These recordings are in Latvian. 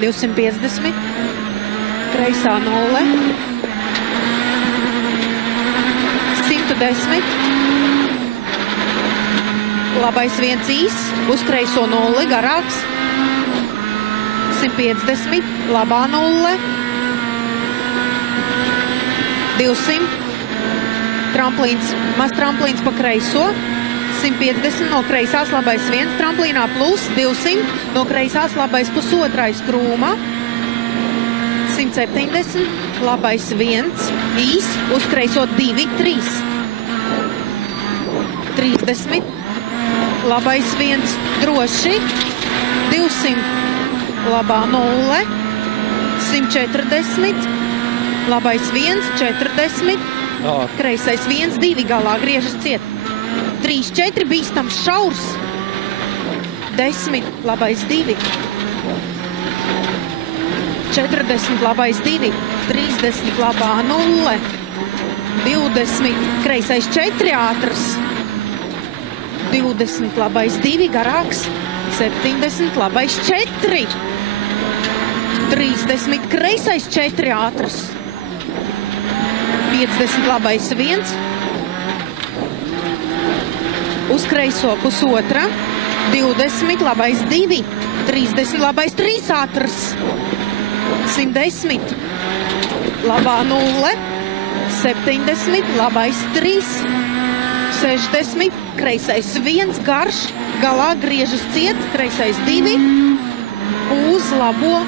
250, kreisā 0, 110, labais 1 īs, uz kreiso 0, garāks, 150, labā 0, 200, tramplīns, maz tramplīns pa kreiso, 150 no kreisās labais 1 tramplīnā plus 200 no kreisās labais pusotrais krūmā, 170, labais 1 īs, uz kreiso 2, 3, 30, labais 1 droši, 200, labā 0, 140, labais 1, 40, kreisais 1, 2 galā griežas ciet. 3, 4, bīstams šaurs, 10, labais 2, 40, labais 2, 30, labā 0, 20, kreisais 4, ātrs, 20, labais 2, garāks, 70, labais 4, 30, kreisais 4, ātrs, 50, labais 1, uz kreiso pusotra, 20, labais 2, 30, labais 3, ātrs, 110, labā 0, 70, labais 3, 60, kreisais 1, garš, galā griežas ciet, kreisais 2, uz labo,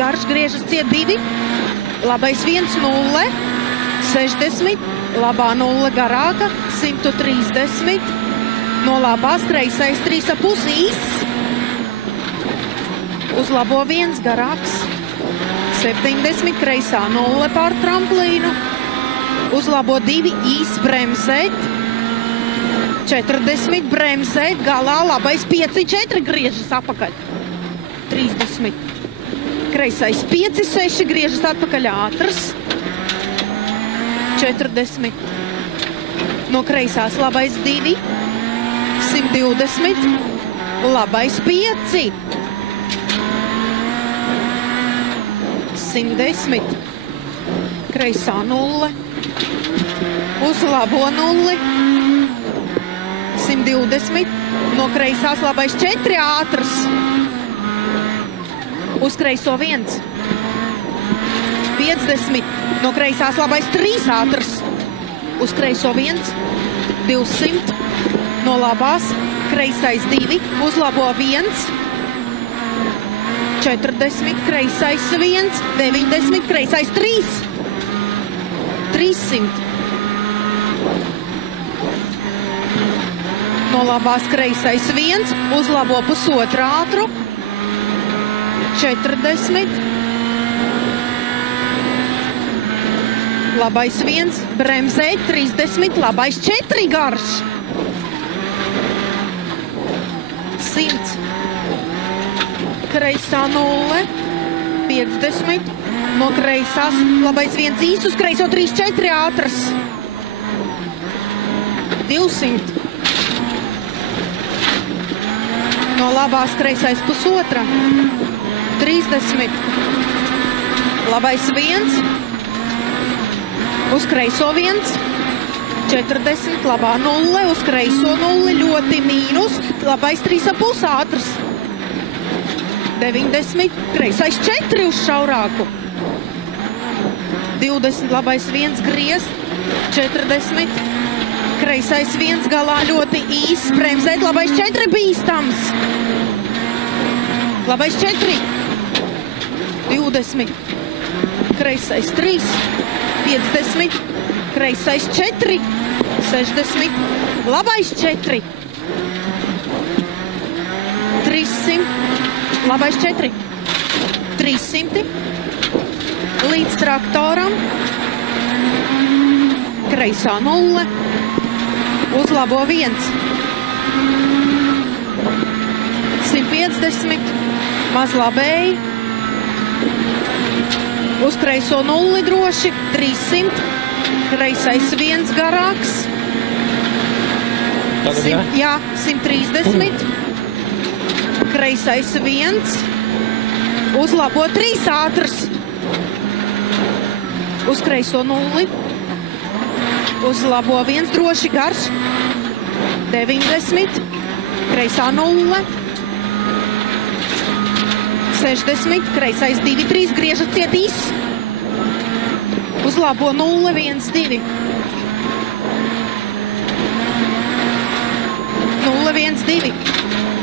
garš griežas ciet 2, labais 1, 0, 60, labā 0, garāka, 130, no labās kreisais 3,5 īs, uz labo 1, garāks, 70, kreisā 0 pār tramplīnu, uz labo 2, īs, bremzēt, 40, bremzēt, galā labais 5, 4, griežas apakaļ, 30, kreisais 5, 6, griežas atpakaļ, ātrs, 40, no kreisās labais 2, 120, labais 5, 110, kreisā 0, uz labo 0, 120, no kreisās labais 4, ātrs, uz kreiso 1, 50, no kreisās labais 3, ātrs, uz kreiso 1, 200, no labās, kreisais 2, uz labo 1, 40, kreisais 1, 90, kreisais 3, 300, no labās kreisais 1, uz labo pusotra ātru, 40, labais 1, bremzēt, 30, labais 4, garš, 100, kreisā 0, 50, no kreisās, labais 1 īs, uz kreiso 3, 4, ātrs, 200, no labās kreisais pusotra, 30, labais 1, uz kreiso 1, 40, labā 0, uz kreiso 0, ļoti mīnus, labais 3,5 ātrs, 90, kreisais 4 uz šaurāku, 20, labais 1 griez, 40, kreisais 1 galā ļoti īs, bremzēt, labais 4 bīstams, labais 4, 20, kreisais 3, 50, kreisais 4, 60, labais 4, 300, labais 4, 300, līdz traktoram, kreisā 0, uz labo 1, 150, maz labēji, uz kreiso 0 droši, 300, kreisais 1 garāks, 130, kreisais 1, Uzlabo 3 ātrs. Uz kreiso 0. Uzlabo 1 droši garš. 90. Kreisā 0. 60. Kreisais 2, 3. Griežat cietīs. Uzlabo 0, 1, 2. 0, 1, 2.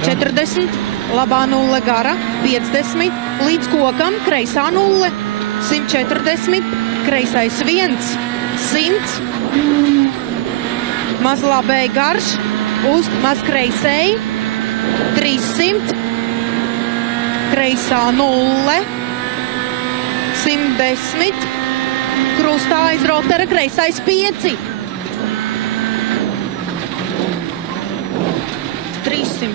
40. Labā 0 gara. 50. Līdz kokam. Kreisā 0. 140. Kreisais 1. 100. Maz labēji garš. Uz maz kreisēji. 300. Kreisā 0. 110. Krustā aiz rotara kreisais 5. 300.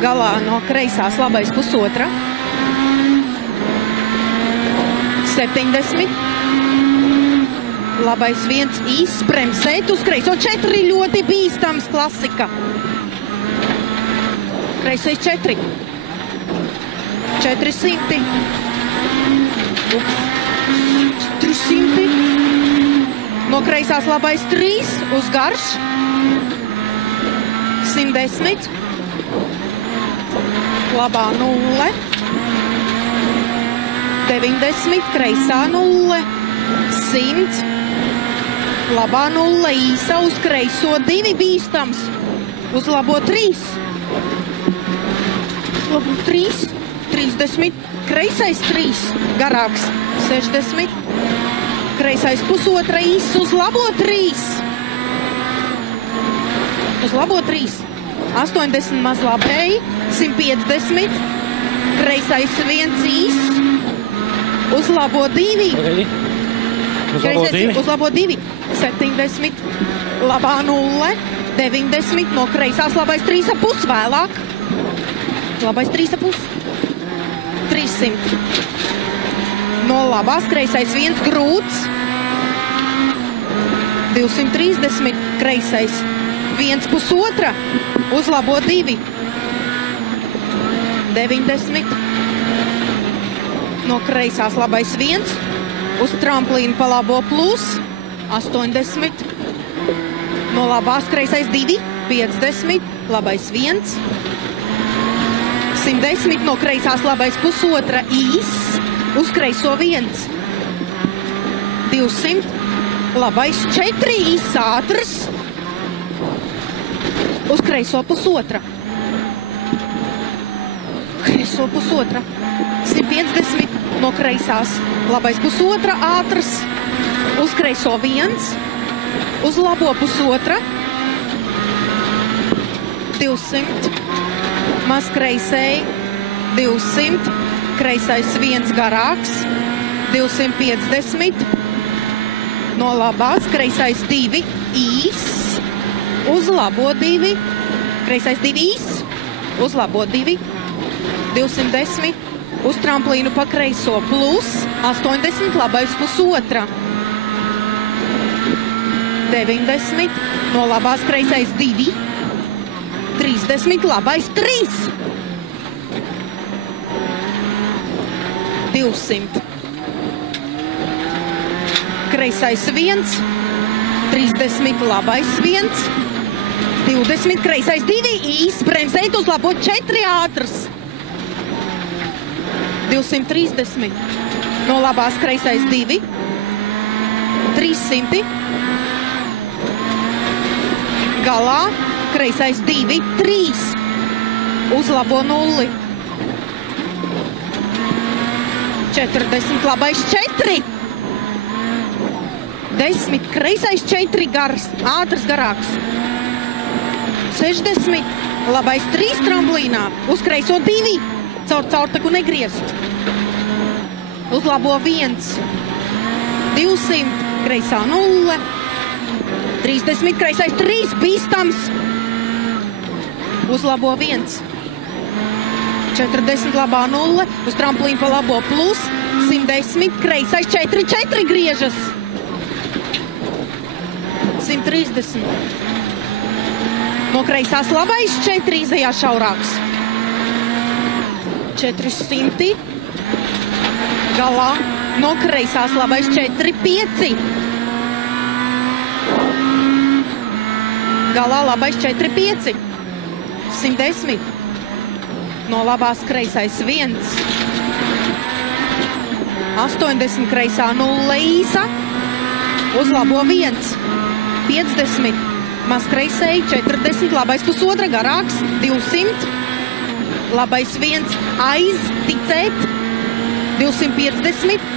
Galā no kreisās labais 1,5. 70. Labais 1 īsts, bremzēt uz kreiso 4, ļoti bīstams, klasika. Kreisais 4. 400. 400. No kreisās labais 3, uz garš. 110. Labā 0. 90. Kreisā 0. 100. Labā 0, īsa uz kreiso 2, bīstams. Uzlabo 3. Labo 3. 30. Kreisais 3. Garāks. 60. Kreisais 1,5 īss. Uzlabo 3. Uzlabo 3. 80 maz labēji. 150. Kreisais 1 īss. Uzlabo 2. Uzlabo 2. 70. Labā 0. 90. No kreisās labais 3,5 vēlāk. Labais 3,5. 300. No labās kreisais 1 grūts. 230. Kreisais 1,5. Uzlabo 2. 90. No kreisās labais 1. Uz tramplīnu pa labo plus. 80. No labās kreisais 2. 50. Labais 1. 110. No kreisās labais 1,5 īss. Uz kreiso 1. 200. Labais 4 īss ātrs. Uz kreiso 1,5. Kreiso 1,5. 150. No kreisās labais 1,5 ātrs. Uz kreiso 1. Uz labo 1,5. 200. Maz kreisēji. 200. Kreisais 1 garāks. 250. No labās kreisais 2 īss. Uz labo 2. Kreisais 2 īss. Uz labo 2. 210. Uz tramplīnu pa kreiso plus. 80. Labais 1,5. 90. No labās kreisais 2. 30. Labais 3. 200. Kreisais 1. 30. Labais 1. 20. Kreisais 2. Īsts, bremzēt uz labo 4 ātrs. 230. No labās kreisais 2. 300. Galā kreisais 2. 3. Uz labo 0. 40. Labais 4. 10. Kreisais 4 gars, ātrs garāks. 60. Labais 3 tramplīnā. Uz kreiso 2. Caurtaku negriezt. Uz labo 1. 200. Kreisā 0. 30. Kreisais 3. Bīstams. Uz labo 1. 40. Labā 0. Uz tramplīnu pa labo plus. 110. Kreisais 4. 4 griežas. 130. No kreisās labais 4, izējā šaurāks. 400. Galā. No kreisās labais 4, 5. Galā labais 4, 5. 110. No labās kreisais 1. 80 kreisā 0 īsa. Uz labo 1. 50. Maz kreisēji 40. Labais pusotra garāks. 200. Labais 1 aiz ticēt. 250.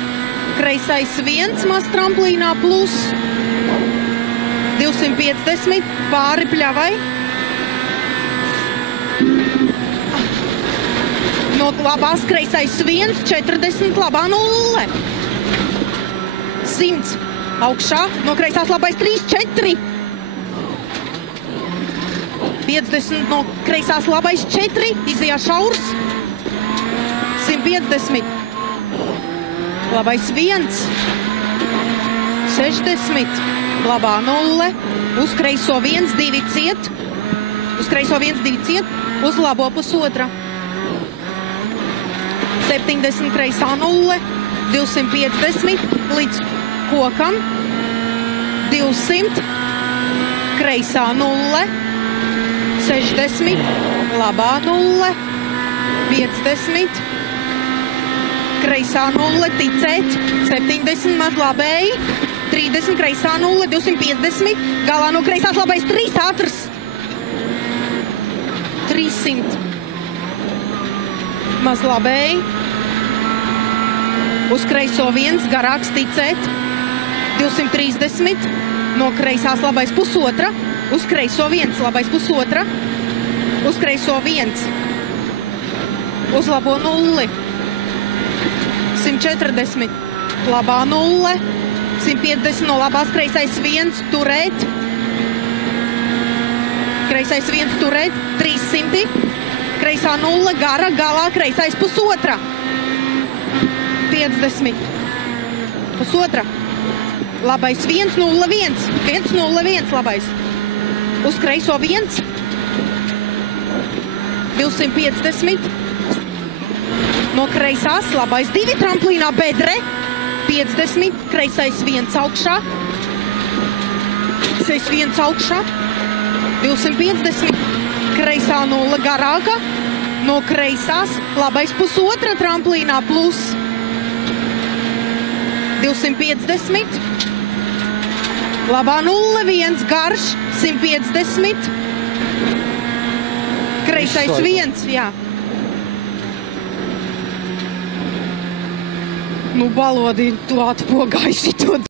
Kreisais 1 maz tramplīnā plus. 250. Pāri pļavai. No labās kreisais 1, 40, labā 0. 100. Augšā. No kreisās labais 3, 4. 50. No kreisās labais 4. Izējā šaurs. 150. Labais 1. 60. Labā 0. Uz kreiso 1, 2 ciet. Uz kreiso 1, 2 ciet. Uz labo pusotra. 70 kreisā 0. 250 līdz kokam. 200. Kreisā 0. 60. Labā 0. 50. Kreisā 0. Ticēt. 70 maz labēji. 30 kreisā 0. 250. Galā no kreisās labais 3 ātrs. 300. Maz labēji. Uz kreiso 1 garāks ticēt. 230. No kreisās labais pusotra. Uz kreiso 1 labais pusotra. Uz kreiso 1. Uz labo 0. 140. Labā 0. 150 no labās kreisais 1 turēt. Kreisais 1 turēt. 300. Kreisā 0 gara galā kreisais pusotra. 50. Pusotra. Labais 1, 0, 1. 1, 0, 1 labais. Uz kreiso 1. 250. No kreisās labais 2 tramplīnā bedre. 50. Kreisais 1 augšā. Kreisais 1 augšā. 250. Kreisā 0 garāka. No kreisās labais pusotra tramplīnā plus. 250. Labā 0, 1 garš. 150. Kreisais 1, jā. Nu, balodi, tu atpogāji šito.